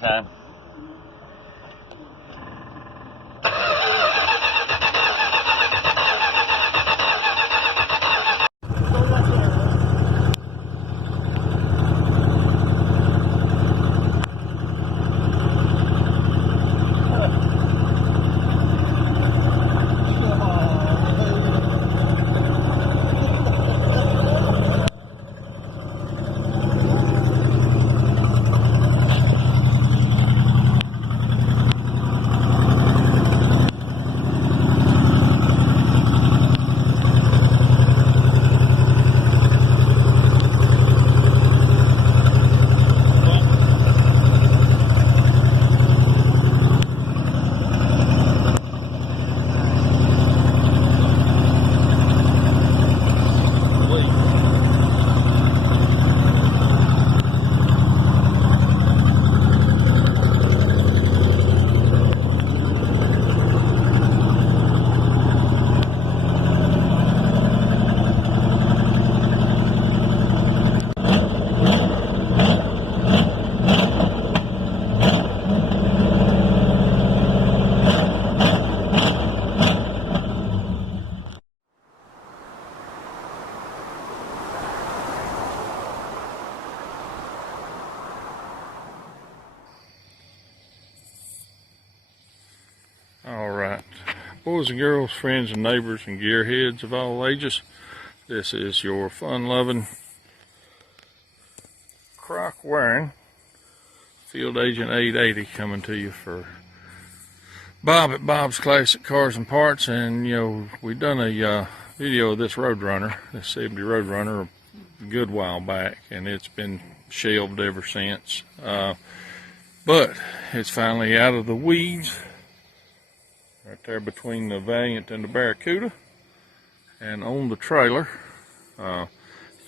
time. Alright, boys and girls, friends and neighbors and gearheads of all ages, this is your fun-loving, crock-wearing Field Agent 880 coming to you for Bob at Bob's Classic Cars and Parts. And you know, we done a video of this Road Runner, this 70 Road Runner, a good while back, and it's been shelved ever since. But it's finally out of the weeds. Right there between the Valiant and the Barracuda, and on the trailer. Yeah,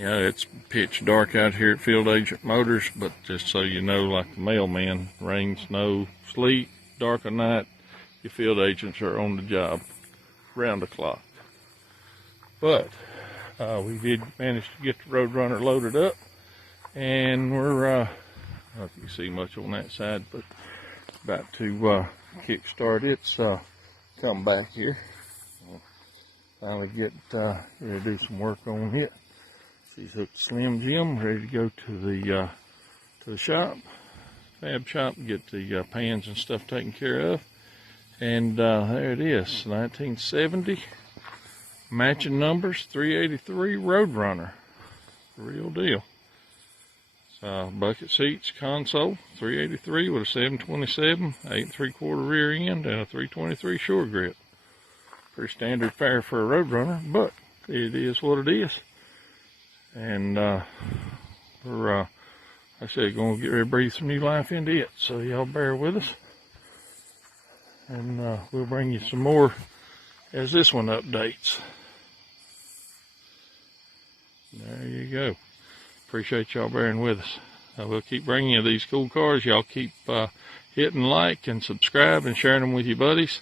it's pitch dark out here at Field Agent Motors, but just so you know, like the mailman, rain, snow, sleet, dark of night, your field agents are on the job round the clock. But we did manage to get the Road Runner loaded up, and we're I don't know if you can see much on that side, but about to kick start its come back here. Finally get ready to do some work on it. She's hooked Slim Jim, ready to go to the shop, fab shop, get the pans and stuff taken care of. And there it is, 1970, matching numbers, 383 Road Runner, real deal. Bucket seats, console, 383 with a 727, 8 3/4 rear end, and a 323 shore grip. Pretty standard fare for a Road Runner, but it is what it is. And we're, like I said, going to get ready to breathe some new life into it. So y'all bear with us, and we'll bring you some more as this one updates. There you go. Appreciate y'all bearing with us. We'll keep bringing you these cool cars. Y'all keep hitting like and subscribe and sharing them with your buddies.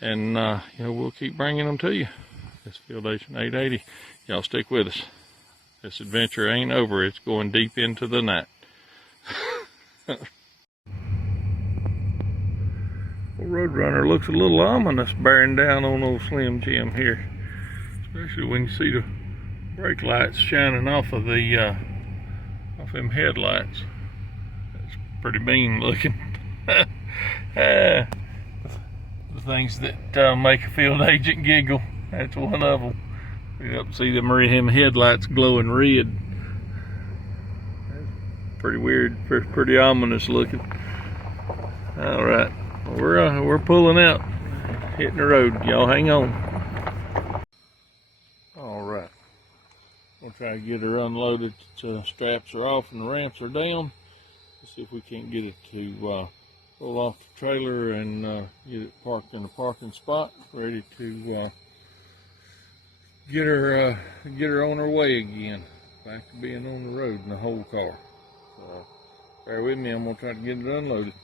And you know, we'll keep bringing them to you. This Field Agent 880. Y'all stick with us. This adventure ain't over. It's going deep into the night. Well, Road Runner looks a little ominous bearing down on old Slim Jim here. Especially when you see the brake lights shining off of the off them headlights. That's pretty mean looking. The things that make a field agent giggle, that's one of them. You up see them headlights glowing red. That's pretty weird, pretty ominous looking. All right, we're pulling out, hitting the road. Y'all hang on. All right. We'll try to get her unloaded. Straps are off and the ramps are down. Let's see if we can't get it to pull off the trailer and get it parked in a parking spot, ready to get her on her way again, back to being on the road in the whole car. So bear with me, I'm gonna try to get it unloaded.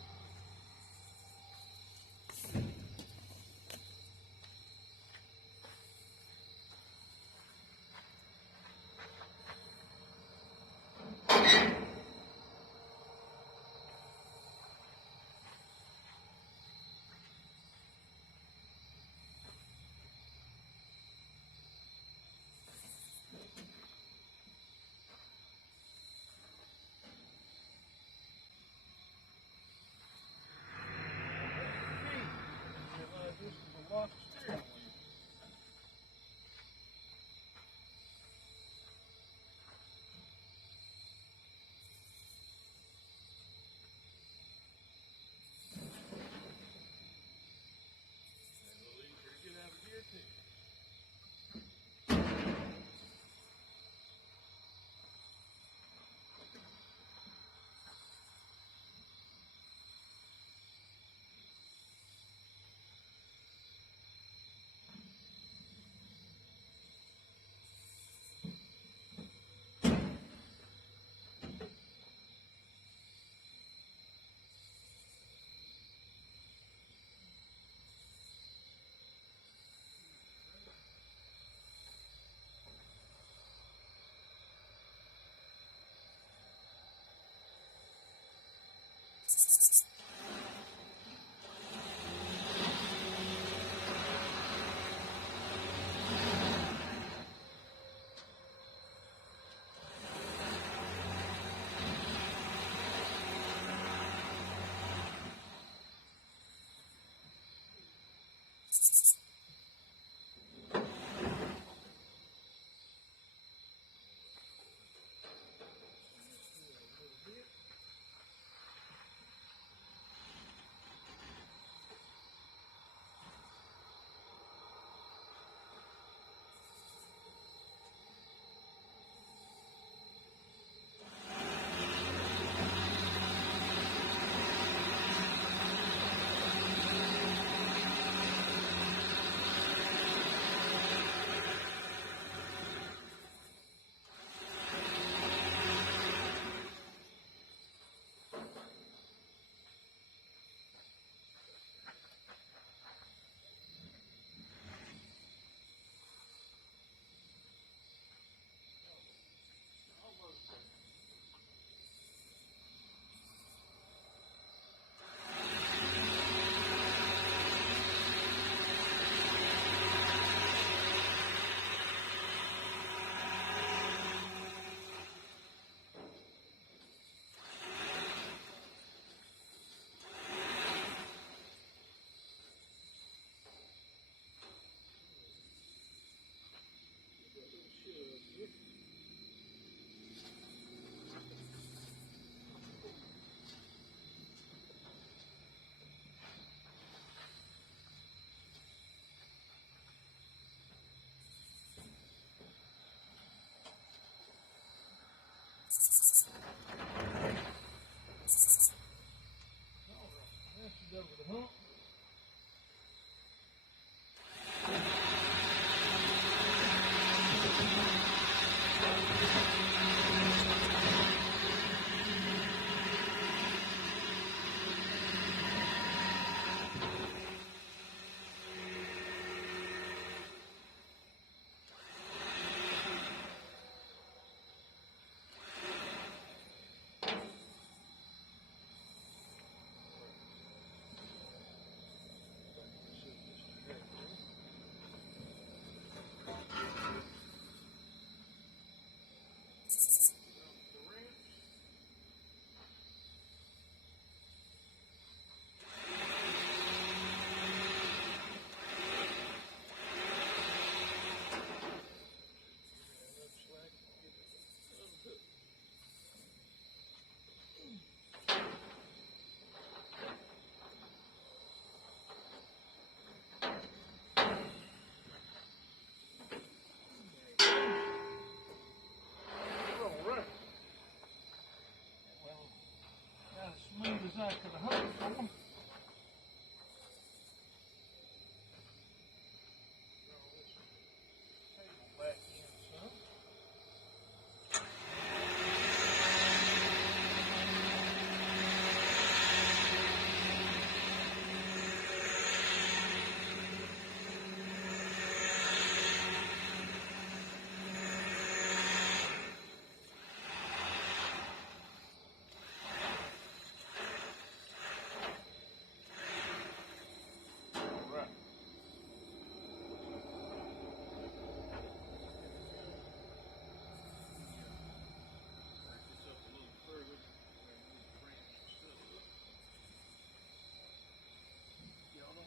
back in the hole for them.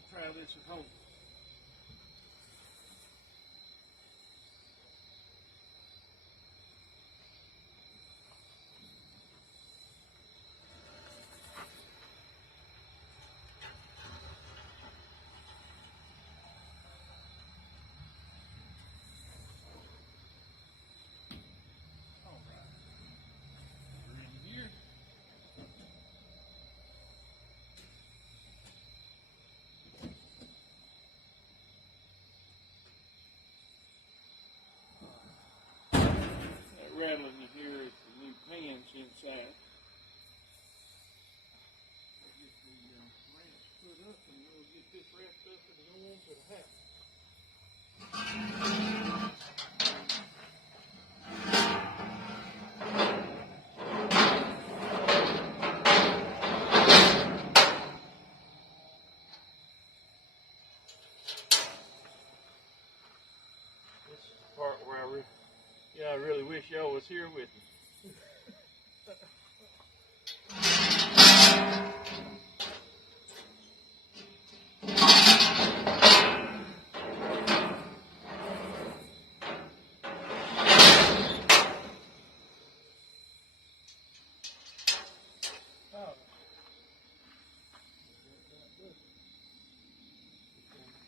Try this at home. All right. We're in here. Rattling you hear is the new pans inside. We'll get the ramps put up and we'll get this wrapped up and go on to the house. This is the part where I really wish y'all was here with me.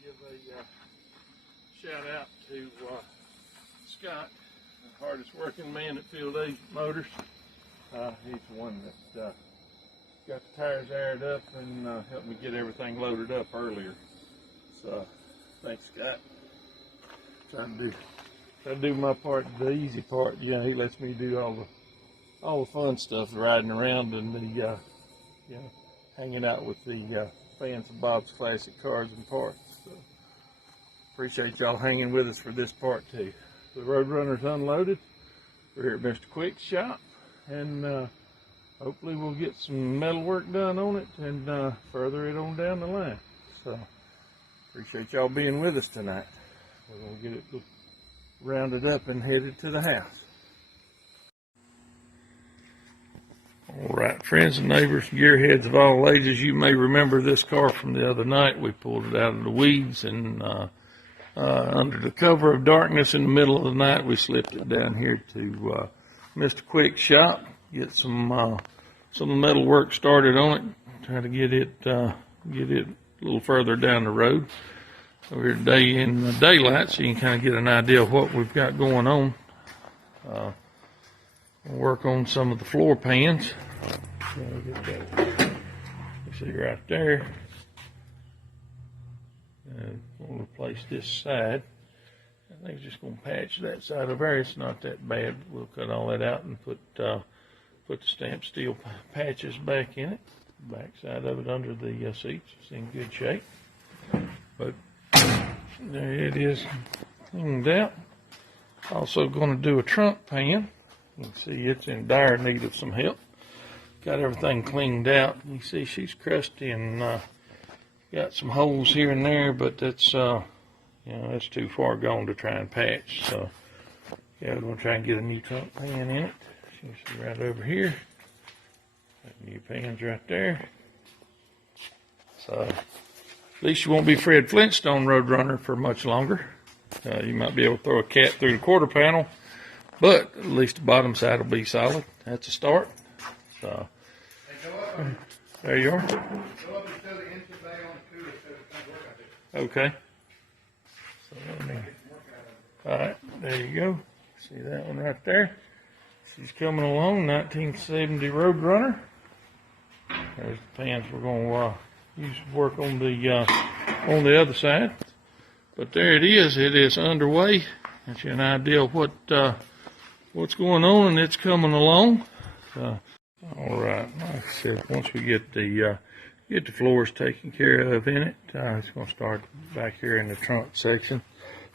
Give a shout out to Scott, the hardest working man at Field Agent Motors. He's the one that got the tires aired up and helped me get everything loaded up earlier. So thanks, Scott. Trying to do my part, the easy part. Yeah, he lets me do all the fun stuff, riding around and the hanging out with the fans of Bob's Classic Cars and Parts. So appreciate y'all hanging with us for this part too. The Road Runner's unloaded. We're here at Mr. Quick's shop, and hopefully we'll get some metal work done on it and further it on down the line. So appreciate y'all being with us tonight. We're gonna get it rounded up and headed to the house. All right, friends and neighbors, gearheads of all ages, you may remember this car from the other night. We pulled it out of the weeds and under the cover of darkness in the middle of the night, we slipped it down here to Mr. Quick's shop, get some metal work started on it, try to get it a little further down the road. We're here today in the daylight, so you can kind of get an idea of what we've got going on. We'll work on some of the floor pans. Get that. You see right there. And we'll replace this side. I think it's just going to patch that side over there. It's not that bad. We'll cut all that out and put the stamped steel patches back in it. Back side of it under the seats. It's in good shape. But there it is, cleaned out. Also going to do a trunk pan. You can see it's in dire need of some help. Got everything cleaned out. You see she's crusty and got some holes here and there, but that's that's too far gone to try and patch. So yeah, we're going to try and get a new trunk pan in it. You see right over here. That new pan's right there. So at least you won't be Fred Flintstone Road Runner for much longer. You might be able to throw a cat through the quarter panel, but at least the bottom side will be solid. That's a start. So there you are. Okay. So all right, there you go. See that one right there? She's coming along, 1970 Road Runner. There's the pans we're going to use to work on the other side. But there it is. It is underway. Gives you an idea of what's going on, and it's coming along. All right, like I said, once we get the floors taken care of in it, it's going to start back here in the trunk section.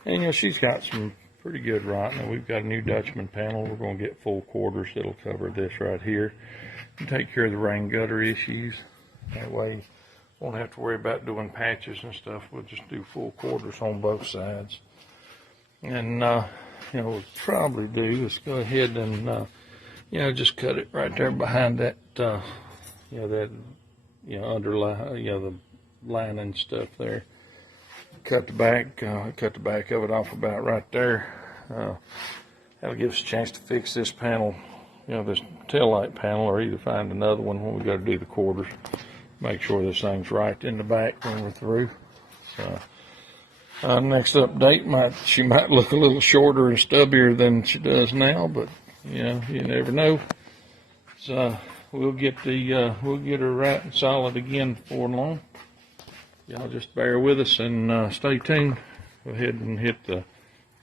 And you know, she's got some pretty good right now. We've got a new Dutchman panel. We're going to get full quarters that'll cover this right here and take care of the rain gutter issues. That way, won't have to worry about doing patches and stuff. We'll just do full quarters on both sides. And you know, what we'll probably do is go ahead and you know, just cut it right there behind that you know, that underline, you know, the lining stuff there. Cut the back of it off about right there. That'll give us a chance to fix this panel, you know, this taillight panel, or either find another one when we got to do the quarters. Make sure this thing's right in the back when we're through. So next update she might look a little shorter and stubbier than she does now, but you know, you never know. So we'll get her right and solid again before long. Y'all just bear with us and stay tuned. Go ahead and hit the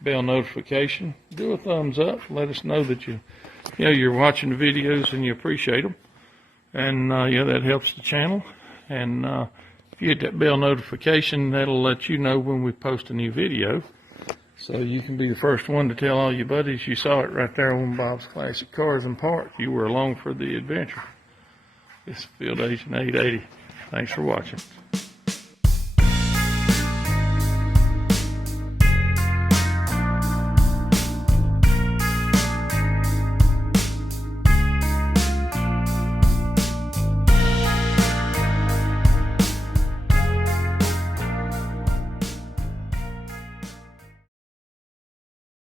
bell notification. Do a thumbs up. Let us know that you're watching the videos and you appreciate them. And yeah, that helps the channel. And if you hit that bell notification, that'll let you know when we post a new video. So you can be the first one to tell all your buddies you saw it right there on Bob's Classic Cars and Parts. You were along for the adventure. This is Field Agent 880. Thanks for watching.